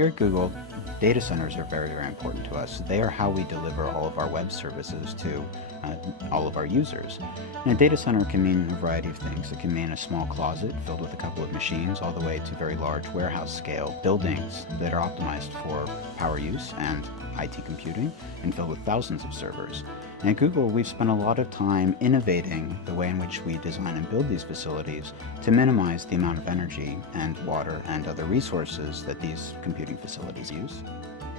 Here at Google, data centers are very, very important to us. They are how we deliver all of our web services to all of our users. And a data center can mean a variety of things. It can mean a small closet filled with a couple of machines, all the way to very large warehouse scale buildings that are optimized for power use and IT computing and filled with thousands of servers. And at Google, we've spent a lot of time innovating the way in which we design and build these facilities to minimize the amount of energy and water and other resources that these computing facilities use.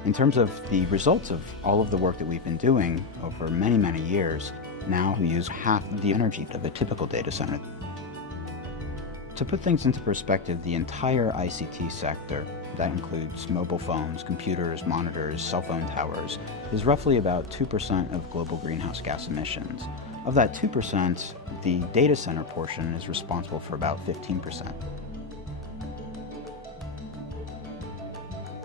In terms of the results of all of the work that we've been doing over many, many years, now we use half the energy of a typical data center. To put things into perspective, the entire ICT sector, that includes mobile phones, computers, monitors, cell phone towers, is roughly about 2% of global greenhouse gas emissions. Of that 2%, the data center portion is responsible for about 15%.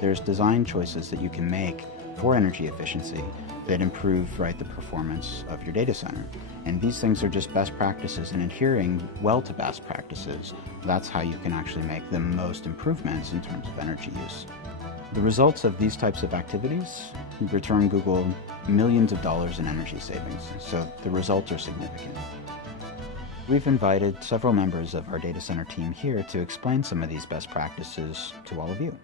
There's design choices that you can make for energy efficiency that improve the performance of your data center. And these things are just best practices, and adhering well to best practices, that's how you can actually make the most improvements in terms of energy use. The results of these types of activities return Google millions of dollars in energy savings, so the results are significant. We've invited several members of our data center team here to explain some of these best practices to all of you.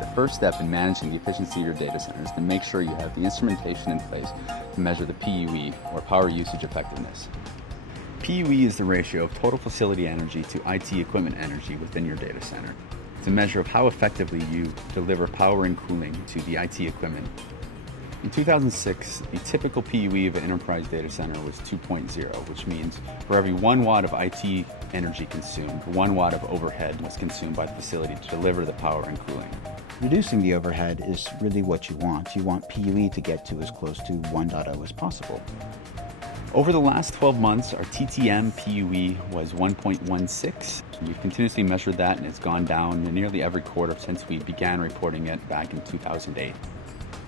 The first step in managing the efficiency of your data center is to make sure you have the instrumentation in place to measure the PUE, or power usage effectiveness. PUE is the ratio of total facility energy to IT equipment energy within your data center. It's a measure of how effectively you deliver power and cooling to the IT equipment. In 2006, the typical PUE of an enterprise data center was 2.0, which means for every 1 watt of IT energy consumed, 1 watt of overhead was consumed by the facility to deliver the power and cooling. Reducing the overhead is really what you want. You want PUE to get to as close to 1.0 as possible. Over the last 12 months, our TTM PUE was 1.16. We've continuously measured that, and it's gone down in nearly every quarter since we began reporting it back in 2008.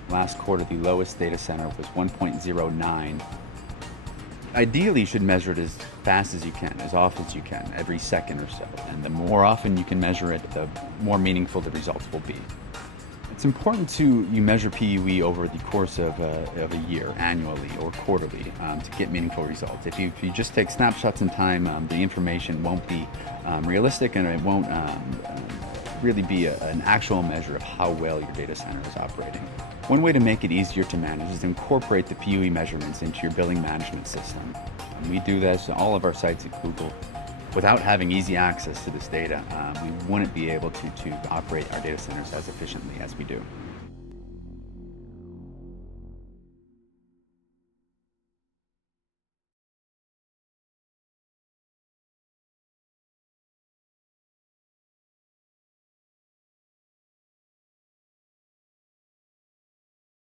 Last quarter, the lowest data center was 1.09. Ideally, you should measure it as fast as you can, as often as you can, every second or so. And the more often you can measure it, the more meaningful the results will be. It's important you measure PUE over the course of a year, annually or quarterly, to get meaningful results. If you just take snapshots in time, the information won't be realistic, and it won't really be an actual measure of how well your data center is operating. One way to make it easier to manage is to incorporate the PUE measurements into your billing management system. And we do this at all of our sites at Google. Without having easy access to this data, we wouldn't be able to operate our data centers as efficiently as we do.